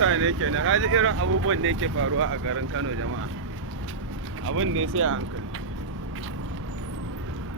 mutane kenan, kaji irin abubuwan da yake faruwa a garin Kano jama'a. Abin ne sai a hankali.